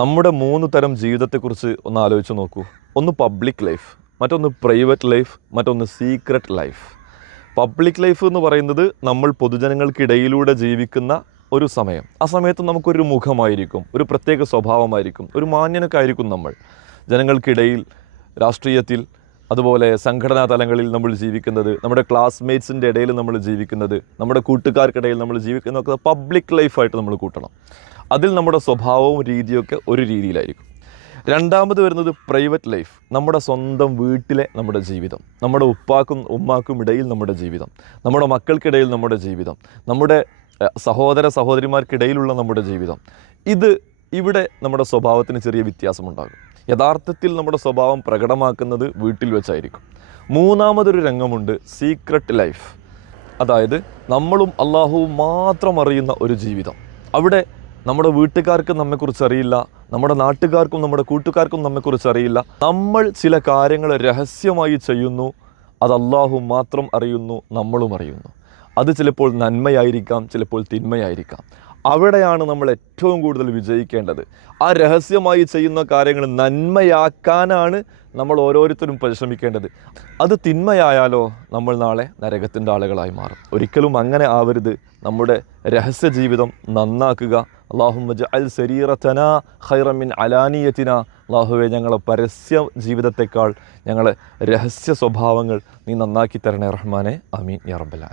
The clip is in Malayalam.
നമ്മുടെ 3 തരം ജീവിതത്തെക്കുറിച്ച് ഒന്ന് ആലോചിച്ച് നോക്കൂ. ഒന്ന് പബ്ലിക് ലൈഫ്, മറ്റൊന്ന് പ്രൈവറ്റ് ലൈഫ്, മറ്റൊന്ന് സീക്രട്ട് ലൈഫ്. പബ്ലിക് ലൈഫ് എന്ന് പറയുന്നത് നമ്മൾ പൊതുജനങ്ങൾക്കിടയിലൂടെ ജീവിക്കുന്ന ഒരു സമയം. ആ സമയത്ത് നമുക്കൊരു മുഖമായിരിക്കും, ഒരു പ്രത്യേക സ്വഭാവമായിരിക്കും, ഒരു മാന്യനൊക്കെ ആയിരിക്കും നമ്മൾ. ജനങ്ങൾക്കിടയിൽ, രാഷ്ട്രീയത്തിൽ, അതുപോലെ സംഘടനാ തലങ്ങളിൽ നമ്മൾ ജീവിക്കുന്നത്, നമ്മുടെ ക്ലാസ്മേറ്റ്സിൻ്റെ ഇടയിൽ നമ്മൾ ജീവിക്കുന്നത്, നമ്മുടെ കൂട്ടുകാർക്കിടയിൽ നമ്മൾ ജീവിക്കുന്നതൊക്കെ പബ്ലിക് ലൈഫായിട്ട് നമ്മൾ കൂട്ടണം. അതിൽ നമ്മുടെ സ്വഭാവവും രീതിയൊക്കെ ഒരു രീതിയിലായിരിക്കും. രണ്ടാമത് വരുന്നത് പ്രൈവറ്റ് ലൈഫ്, നമ്മുടെ സ്വന്തം വീട്ടിലെ നമ്മുടെ ജീവിതം, നമ്മുടെ ഉപ്പാക്കും ഉമ്മാക്കും ഇടയിൽ നമ്മുടെ ജീവിതം, നമ്മുടെ മക്കൾക്കിടയിൽ നമ്മുടെ ജീവിതം, നമ്മുടെ സഹോദര സഹോദരിമാർക്കിടയിലുള്ള നമ്മുടെ ജീവിതം. ഇവിടെ നമ്മുടെ സ്വഭാവത്തിന് ചെറിയ വ്യത്യാസമുണ്ടാകും. യഥാർത്ഥത്തിൽ നമ്മുടെ സ്വഭാവം പ്രകടമാക്കുന്നത് വീട്ടിൽ വെച്ചായിരിക്കും. മൂന്നാമതൊരു രംഗമുണ്ട്, സീക്രട്ട് ലൈഫ്. അതായത് നമ്മളും അള്ളാഹുവും മാത്രം അറിയുന്ന ഒരു ജീവിതം. അവിടെ നമ്മുടെ വീട്ടുകാർക്ക് നമ്മെക്കുറിച്ച് അറിയില്ല, നമ്മുടെ നാട്ടുകാർക്കും നമ്മുടെ കൂട്ടുകാർക്കും നമ്മെക്കുറിച്ച് അറിയില്ല. നമ്മൾ ചില കാര്യങ്ങൾ രഹസ്യമായി ചെയ്യുന്നു, അത് അള്ളാഹു മാത്രം അറിയുന്നു, നമ്മളും അറിയുന്നു. അത് ചിലപ്പോൾ നന്മയായിരിക്കാം, ചിലപ്പോൾ തിന്മയായിരിക്കാം. അവിടെയാണ് നമ്മൾ ഏറ്റവും കൂടുതൽ വിജയിക്കേണ്ടത്. ആ രഹസ്യമായി ചെയ്യുന്ന കാര്യങ്ങൾ നന്മയാക്കാനാണ് നമ്മൾ ഓരോരുത്തരും പരിശ്രമിക്കേണ്ടത്. അത് തിന്മയായാലോ നമ്മൾ നാളെ നരകത്തിൻ്റെ ആളുകളായി മാറും. ഒരിക്കലും അങ്ങനെ ആവരുത്. നമ്മുടെ രഹസ്യ ജീവിതം നന്നാക്കുക. അല്ലാഹുമ്മ ജഅൽ സരീറതനാ ഖൈറൻ മിൻ അലാനിയതിനാ. അല്ലാഹുവേ, ഞങ്ങളെ പരസ്യ ജീവിതത്തെക്കാൾ ഞങ്ങളെ രഹസ്യ സ്വഭാവങ്ങൾ നീ നന്നാക്കി തരണേ റഹ്മാനെ. ആമീൻ യാ റബ്ബൽ ആലമീൻ.